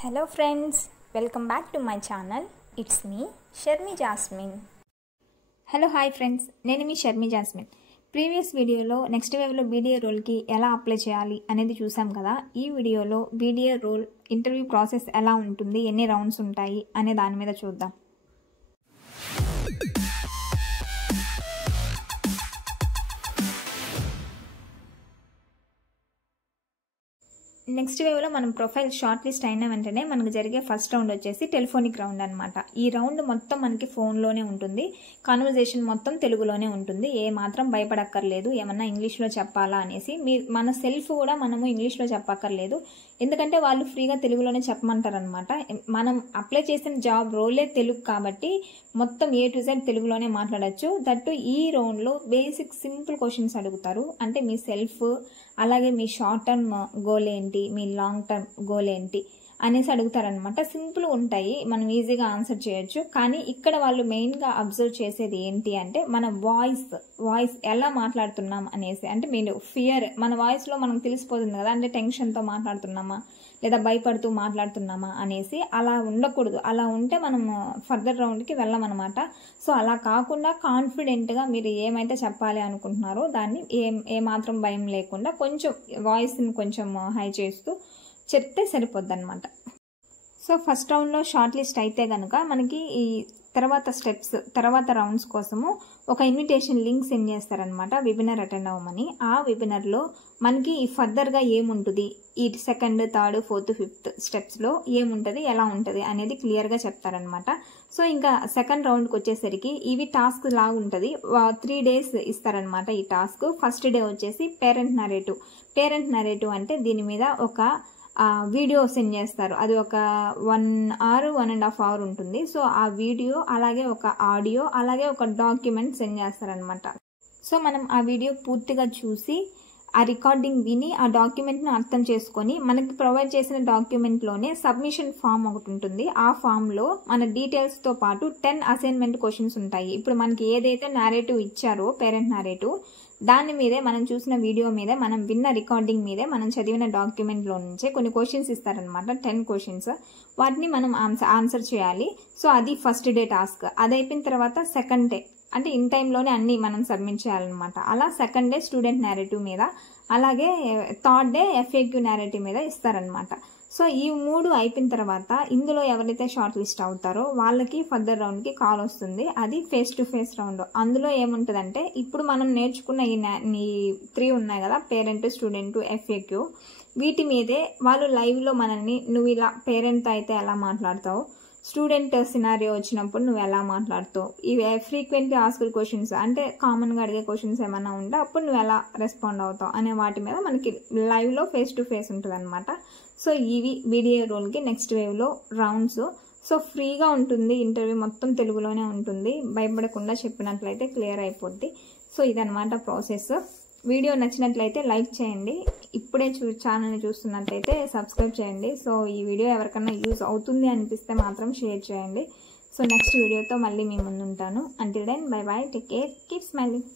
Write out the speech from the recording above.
Hello friends, welcome back to my channel. It's me, Sharmi Jasmine. Hello, hi friends. నేను మీ Sharmi jasmine. Previous వీడియోలో next వేవ్లో BDA రోల్కి ఎలా apply చేయాలి అనేది చూసాం కదా. ఈ వీడియోలో బీడీఏ రోల్ ఇంటర్వ్యూ ప్రాసెస్ ఎలా ఉంటుంది, ఎన్ని రౌండ్స్ ఉంటాయి అనే దాని మీద చూద్దాం. నెక్స్ట్ వేవ్లో మనం ప్రొఫైల్ షార్ట్ లిస్ట్ అయిన వెంటనే మనకు జరిగే ఫస్ట్ రౌండ్ వచ్చేసి టెలిఫోనిక్ రౌండ్ అనమాట. ఈ రౌండ్ మొత్తం మనకి ఫోన్లోనే ఉంటుంది, కాన్వర్జేషన్ మొత్తం తెలుగులోనే ఉంటుంది. ఏ మాత్రం భయపడక్కర్లేదు ఏమన్నా ఇంగ్లీష్లో చెప్పాలా అనేసి. మన సెల్ఫ్ కూడా మనము ఇంగ్లీష్లో చెప్పక్కర్లేదు, ఎందుకంటే వాళ్ళు ఫ్రీగా తెలుగులోనే చెప్పమంటారనమాట. మనం అప్లై చేసిన జాబ్ రోలే తెలుగు కాబట్టి మొత్తం A to Z తెలుగులోనే మాట్లాడచ్చు. దట్టు ఈ రౌండ్లో బేసిక్ సింపుల్ క్వశ్చన్స్ అడుగుతారు. అంటే మీ సెల్ఫ్, అలాగే మీ షార్ట్ టర్మ్ గోల్ ఏంటి, మీ లాంగ్ టర్మ్ గోల్ ఏంటి అనేసి అడుగుతారనమాట. సింపుల్ ఉంటాయి, మనం ఈజీగా ఆన్సర్ చేయొచ్చు. కానీ ఇక్కడ వాళ్ళు మెయిన్గా అబ్జర్వ్ చేసేది ఏంటి అంటే మన వాయిస్ ఎలా మాట్లాడుతున్నాం అనేసి. అంటే మీరు ఫియర్, మన వాయిస్లో మనకు తెలిసిపోతుంది కదా, అంటే టెన్షన్తో మాట్లాడుతున్నామా లేదా భయపడుతూ మాట్లాడుతున్నామా అనేసి. అలా ఉండకూడదు, అలా ఉంటే మనం ఫర్దర్ రౌండ్కి వెళ్ళమన్నమాట. సో అలా కాకుండా కాన్ఫిడెంట్గా మీరు ఏమైతే చెప్పాలి అనుకుంటున్నారో దాన్ని ఏమాత్రం భయం లేకుండా కొంచెం వాయిస్ని కొంచెం హై చేస్తూ చెప్తే సరిపోద్ది అనమాట. సో ఫస్ట్ రౌండ్లో షార్ట్ లిస్ట్ అయితే కనుక మనకి ఈ తర్వాత రౌండ్స్ కోసము ఒక ఇన్విటేషన్ లింక్ సెండ్ చేస్తారనమాట, వెబినార్ అటెండ్ అవ్వమని. ఆ వెబినార్లో మనకి ఫర్దర్గా ఏముంటుంది, ఈ సెకండ్, థర్డ్, ఫోర్త్, ఫిఫ్త్ స్టెప్స్లో ఏముంటుంది, ఎలా ఉంటుంది అనేది క్లియర్గా చెప్తారనమాట. సో ఇంకా సెకండ్ రౌండ్కి వచ్చేసరికి ఇవి టాస్క్ లాగా ఉంటుంది. 3 days ఇస్తారనమాట ఈ టాస్క్. ఫస్ట్ డే వచ్చేసి పేరెంట్ నరేటివ్ అంటే దీని మీద ఒక వీడియో సెండ్ చేస్తారు. అది ఒక 1 hour 1.5 hours ఉంటుంది. సో ఆ వీడియో, అలాగే ఒక ఆడియో, అలాగే ఒక డాక్యుమెంట్ సెండ్ చేస్తారనమాట. సో మనం ఆ వీడియో పూర్తిగా చూసి ఆ రికార్డింగ్ విని ఆ డాక్యుమెంట్ను అర్థం చేసుకొని మనకి ప్రొవైడ్ చేసిన డాక్యుమెంట్లోనే సబ్మిషన్ ఫామ్ ఒకటి ఉంటుంది. ఆ ఫామ్లో మన డీటెయిల్స్తో పాటు 10 అసైన్మెంట్ క్వశ్చన్స్ ఉంటాయి. ఇప్పుడు మనకి ఏదైతే నారేటివ్ ఇచ్చారో పేరెంట్ నారేటివ్, దాని మీదే, మనం చూసిన వీడియో మీదే, మనం విన్న రికార్డింగ్ మీదే, మనం చదివిన డాక్యుమెంట్లో నుంచే కొన్ని క్వశ్చన్స్ ఇస్తారనమాట, 10 questions. వాటిని మనం ఆన్సర్ చేయాలి. సో అది ఫస్ట్ డే టాస్క్. అది అయిపోయిన తర్వాత సెకండ్ డే, అంటే ఇన్ టైంలోనే అన్నీ మనం సబ్మిట్ చేయాలన్నమాట. అలా సెకండ్ డే స్టూడెంట్ నేరేటివ్ మీద, అలాగే థర్డ్ డే FAQ నేరేటివ్ మీద ఇస్తారనమాట. సో ఈ 3 అయిపోయిన తర్వాత ఇందులో ఎవరైతే షార్ట్ లిస్ట్ అవుతారో వాళ్ళకి ఫర్దర్ రౌండ్కి కాల్ వస్తుంది. అది ఫేస్ టు ఫేస్ రౌండ్. అందులో ఏముంటుందంటే ఇప్పుడు మనం నేర్చుకున్న ఈ 3 ఉన్నాయి కదా, పేరెంట్, స్టూడెంట్, FAQ, వీటి మీదే వాళ్ళు లైవ్లో మనల్ని, నువ్వు ఇలా పేరెంట్తో అయితే ఎలా మాట్లాడతావు, స్టూడెంట్ సినారియో వచ్చినప్పుడు నువ్వు ఎలా మాట్లాడుతావు, ఇవి ఫ్రీక్వెంట్లీ ఆస్క్డ్ క్వశ్చన్స్, అంటే కామన్గా అడిగే క్వశ్చన్స్ ఏమైనా ఉంటే అప్పుడు నువ్వు ఎలా రెస్పాండ్ అవుతావు అనే వాటి మీద మనకి లైవ్లో ఫేస్ టు ఫేస్ ఉంటుంది అనమాట. సో ఇవి బీడీఏ రోల్కి నెక్స్ట్ వేవ్లో రౌండ్స్. సో ఫ్రీగా ఉంటుంది, ఇంటర్వ్యూ మొత్తం తెలుగులోనే ఉంటుంది, భయపడకుండా చెప్పినట్లయితే క్లియర్ అయిపోద్ది. సో ఇదనమాట ప్రాసెస్. వీడియో నచ్చినట్లయితే లైక్ చేయండి, ఇప్పుడే ఛానల్ని చూస్తున్నట్లయితే సబ్స్క్రైబ్ చేయండి. సో ఈ వీడియో ఎవరికన్నా యూజ్ అవుతుంది అనిపిస్తే మాత్రం షేర్ చేయండి. సో నెక్స్ట్ వీడియోతో మళ్ళీ మీ ముందు ఉంటాను. Until then bye bye, take care, keep smiling.